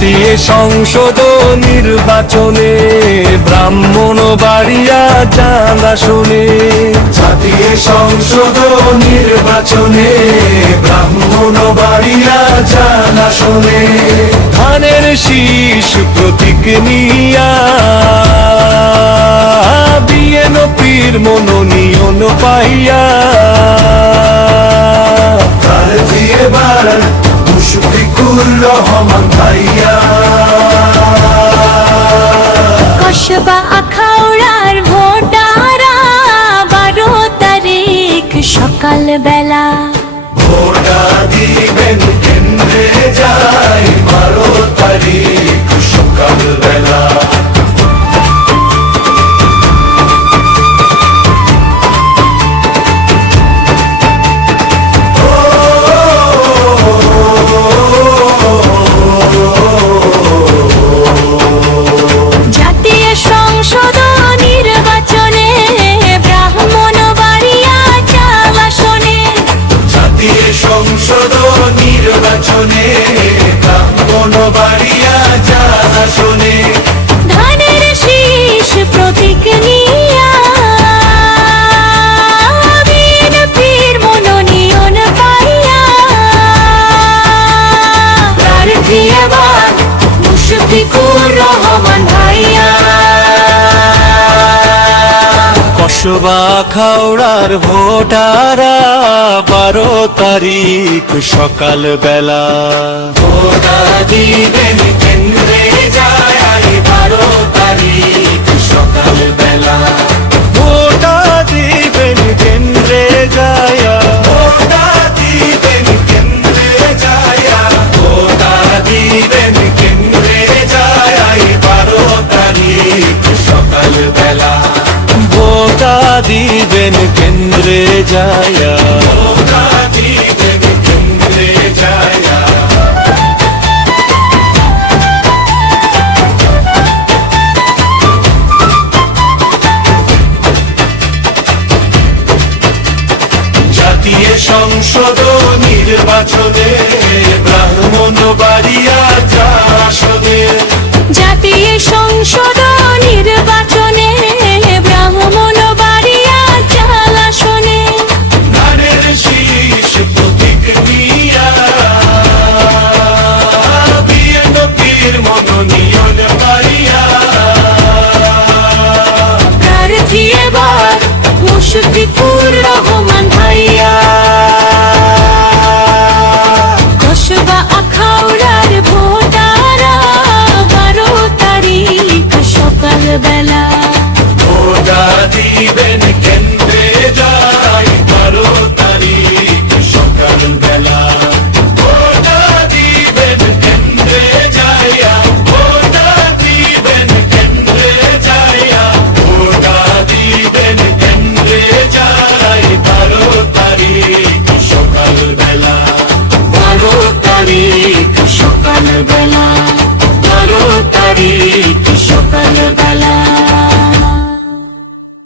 জাতীয় সংসদ নির্বাচনে ব্রাহ্মণবাড়িয়া চাঁদা শুনে, জাতীয় সংসদ নির্বাচনে ব্রাহ্মণবাড়িয়া চাঁদা শুনে, ধানের শীষ প্রতীক নিয়া বিএনপির মনোনয়ন পাইয়া প্রার্থী এবার মুশফিকুর রহমান ভাইয়া। কসবা আখাউড়ার ভোটাররা 12 তারিখ সকাল বেলা ভোটা দিবেন কেন্দ্রে যাই 12 তারিখ সকাল বেলা। সংসদ নির্বাচনে ব্রাহ্মণবাড়িয়া চাঁদা শুনে, ধানের শীষ প্রতীক নিয়া বিএনপির মনোনয়ন পাইয়া প্রার্থী এবার মুশফিকুর রহমান ভাইয়া। কসবা খাউড়ার ভোটাররা 12 তারিখ সকাল বেলা ভোটা দিবেন কেন্দ্রে যাই 12 তারিখ সকাল বেলা। ভোটা দিবেন কেন্দ্রে যায়া, ভোটা দিবেন কেন্দ্রে যায়া, ভোটা দিবেন কেন্দ্রে যাই 12 তারিখ সকাল বেলা। ভোটা দিবেন কেন্দ্রে যায়া, ভোটা দিবেন কেন্দ্রে যায়া। জাতীয় সংসদ নির্বাচনে ব্রাহ্মণবাড়িয়া